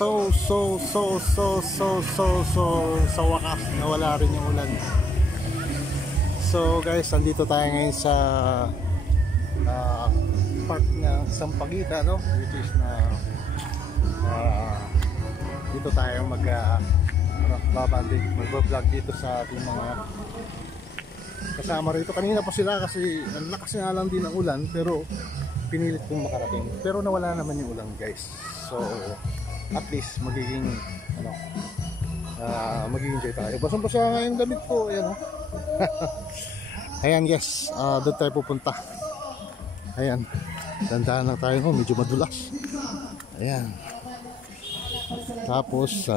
sa wakas nawala rin yung ulan. So guys, andito tayo ngayon sa park ng Sampaguita, no? Which is na dito tayo magbablog dito sa ating mga kasama rito. Kanina pa sila kasi ang lakas nga lang din ang ulan, pero pinilit kong makarating. Pero nawala naman yung ulan, guys. So at least magiging mag-enjoy tayo. Basang-basa nga yung damit ko, ayan, ayan guys, doon tayo pupunta. Ayan, dandahan lang tayo, medyo madulas. Ayan. Tapos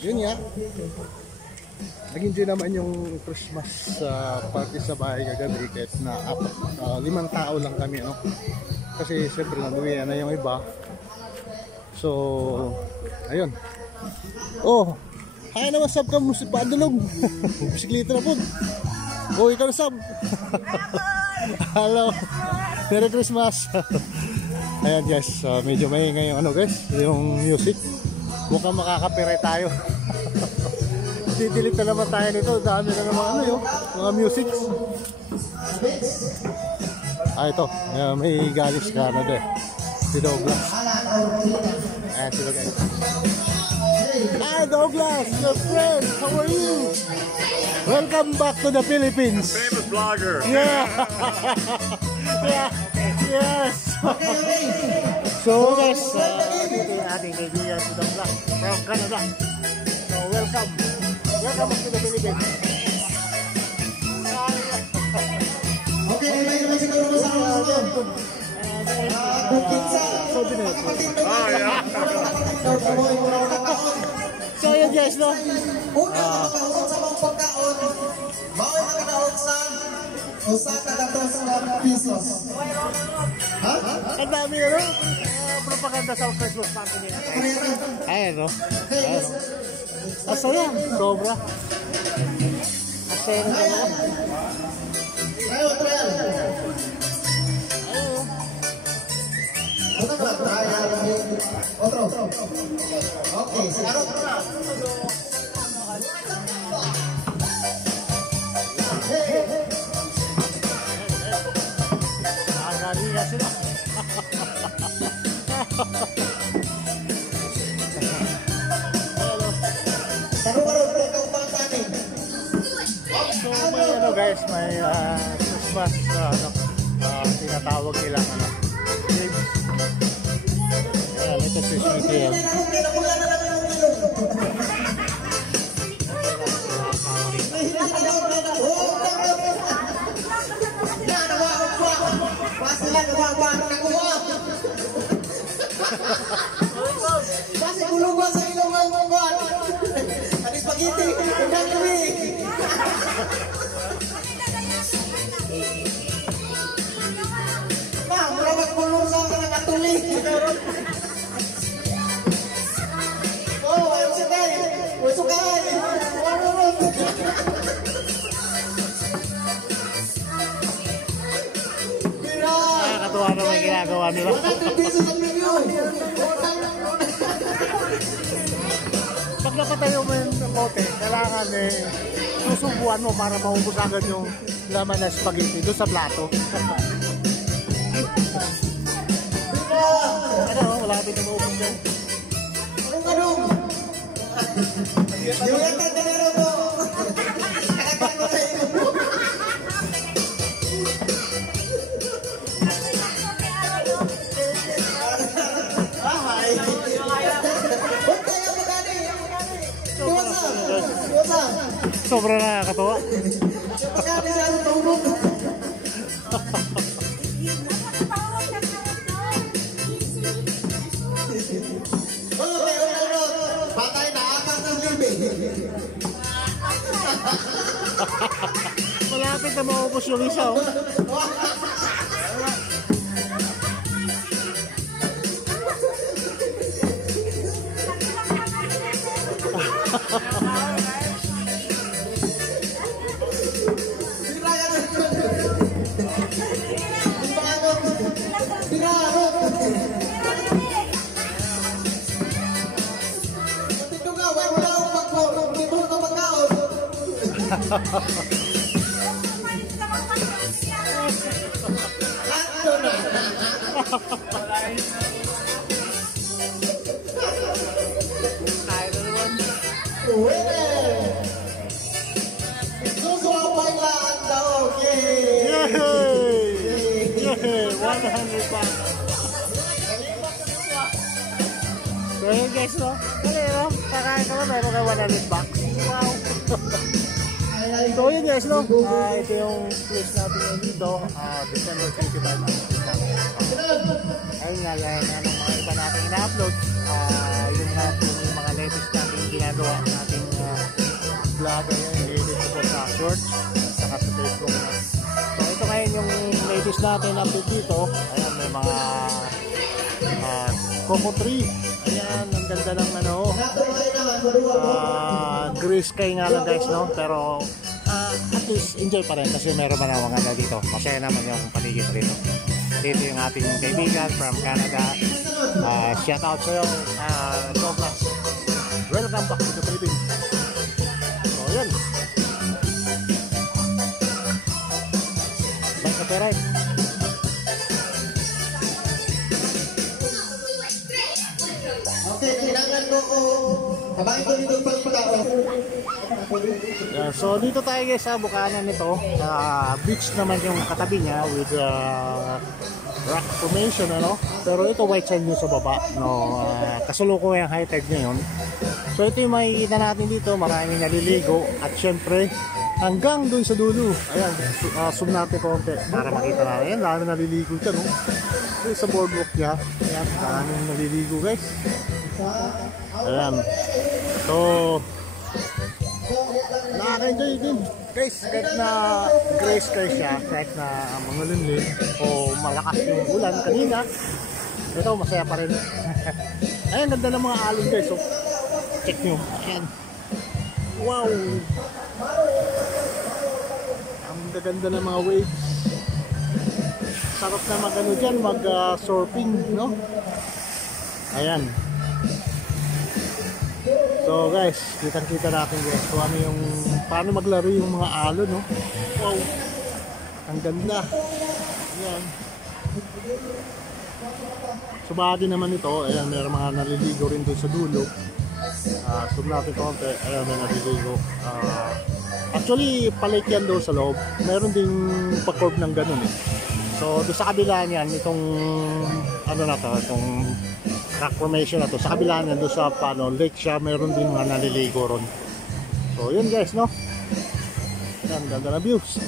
yun nga, nag-enjoy naman yung Christmas party sa bahay kagabi, kahit na 5 tao lang kami, kasi siyempre nabuwi na yung iba. So ayun. Oh, hi naman sab ka mo si Padulog. Bisikleta na po. Oh, ikaw na sab. Hello. Merry Christmas. Ayan guys, medyo maingay yung guys, yung music. Mukhang makaka-copyright tayo. Didelete na naman tayo nito. Dami na naman yung mga music. Ito, may galis Canada eh. Si Douglas. Ayan sila guys. Hi Douglas, your friend, how are you? Welcome back to the Philippines. Famous vlogger. Yeah. Yeah. Yes. So guys, dito yung ating kaibigan si Douglas from Canada. So welcome. Welcome back to the Philippines. Okay, may naman siguro masama ko. Oh yeah. So yun guys, no? Una na makahusap sa mga pagkaon, maway makanaog sa Osaka na pesos. Ha? Ang dami propaganda sa Christmas party nila. Ayan, no? Ayan, no? Asaya, sobra. Asaya na dalawa. Ayo, trial. Otro. Okay, sekarang. Nakakaliga sila. So may guys, may Christmas tinatawag nilang games. Ayan, ito si Sweetie yan. Masih gulungan sa ilungan mo ba? Ano spaghetti? Undang kami. Ma, mura magkulong sa mga nakatulig. Oh, ayun siya tayo. Uso ka ay. Nakakatuwa naman yung ginagawa nila. Pag napatayo mo yung bote, kailangan susubuan mo para maubos agad yung laman na spaghetti doon sa plato. Wala din na maubos yan. Anong? Yung entertainero mo. Kakakak mo tayo. Sobra nakakatawa. Patay na apat ng gabi. Malapit na maubos yung isa. Ando na. Winner! Suswapay lang daw. Yay! Yay! 100 bucks. So yun guys, no? Dali, no? Kakain ka ba? Meron ka 100 bucks. Wow! So yun guys, no? Ito yung place natin ngayon dito. December 25 natin. Ayun nga, yan ang mga iba natin ina-upload. Yung mga latest natin ginagawa natin vlog. Ayun, i-edit ko sa shorts. Saka sa Facebook. So ito ngayon yung latest natin update dito. Ayan, may mga coco tree. Ayan, ang ganda ng ano. Gray sky nga lang guys, no? Pero at least enjoy pa rin kasi meron man ang mga dito. Masaya naman yung paligid rito. Dito yung ating kaibigan from Canada. Shout out sa'yo, Douglas. Welcome back to the Philippines. So yun. Bye ka peray. Okay, kailangan ko kabahin ko dito pagpagawin. Yeah, so dito tayo guys sa bukanan nito. Beach naman yung katabi niya with rock formation, ano? Pero ito white sand yung sa baba, no? Kasalukuyan yung high tide ngayon. So ito yung makikita natin dito, maraming naliligo at syempre hanggang dun sa dulo. Ayan, zoom natin konti para makita natin. Ayan, dami naliligo dyan, no? Ito sa boardwalk niya. Ayan, daming naliligo guys. Ayan. So nakaka-enjoy din guys, kahit na gray sky siya, kahit na mangulimlim o malakas yung ulan kanina, ito masaya pa rin. Ayan, ganda ng mga alon guys, so check nyo. Ayan, wow, ang ganda ng mga waves. Sarap na mag-ano dyan, mag-surfing, no? Ayan. So guys, kita natin guys kung ano yung, paano maglaro yung mga alon, no? Wow, ang ganda. Ayan. So bahagi naman ito, ayan, meron mga naliligo rin doon sa dulo. Zoom natin konti, ayan, may naliligo. Actually, palit yan doon sa loob. Meron ding pa-curve ng ganun eh. So doon sa kabila niyan, itong ano na to, itong rock formation na to, sa kabila niyan doon sa lake siya, meron din mga naliligo ron. So yun guys, no? Yan, ganda na views.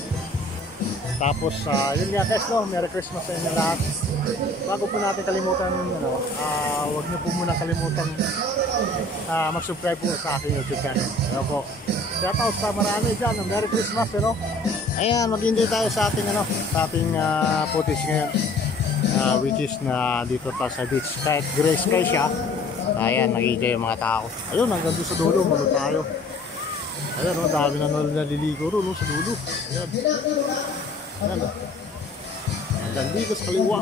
Tapos yun nga guys, no? Merry Christmas sa inyo lahat. Bago po natin kalimutan, huwag niyo po muna kalimutan mag-subscribe po sa aking YouTube channel. Ano po? Shout out sa marami dyan, Merry Christmas, you know? Ayan, mag-enjoy tayo sa ating sa ating footage ngayon. Which is na dito tayo sa beach. Kahit gray sky siya, ayan, nag-enjoy yung mga tao. Ayun, hanggang doon sa dulo, mano tayo. Ayan, no, dami na naliligo ron, no, sa dulo. Ayan. Ayan. Hanggang dito sa kaliwa,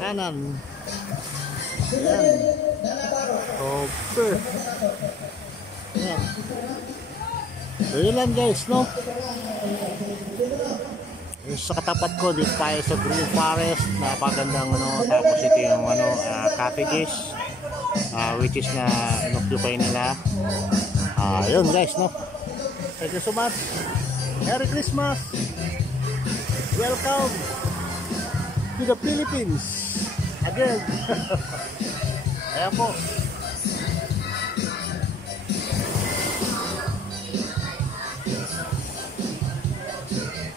kanan. Ayan. Super. Ayan. So yun lang guys, no? Yung sa katapat ko, dito tayo sa Green Forest, napagandang tapos ito yung cottages, which is na inoccupy nila. Yun guys, no? Thank you so much. Merry Christmas. Welcome to the Philippines again. Ayan po.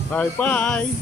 Bye bye.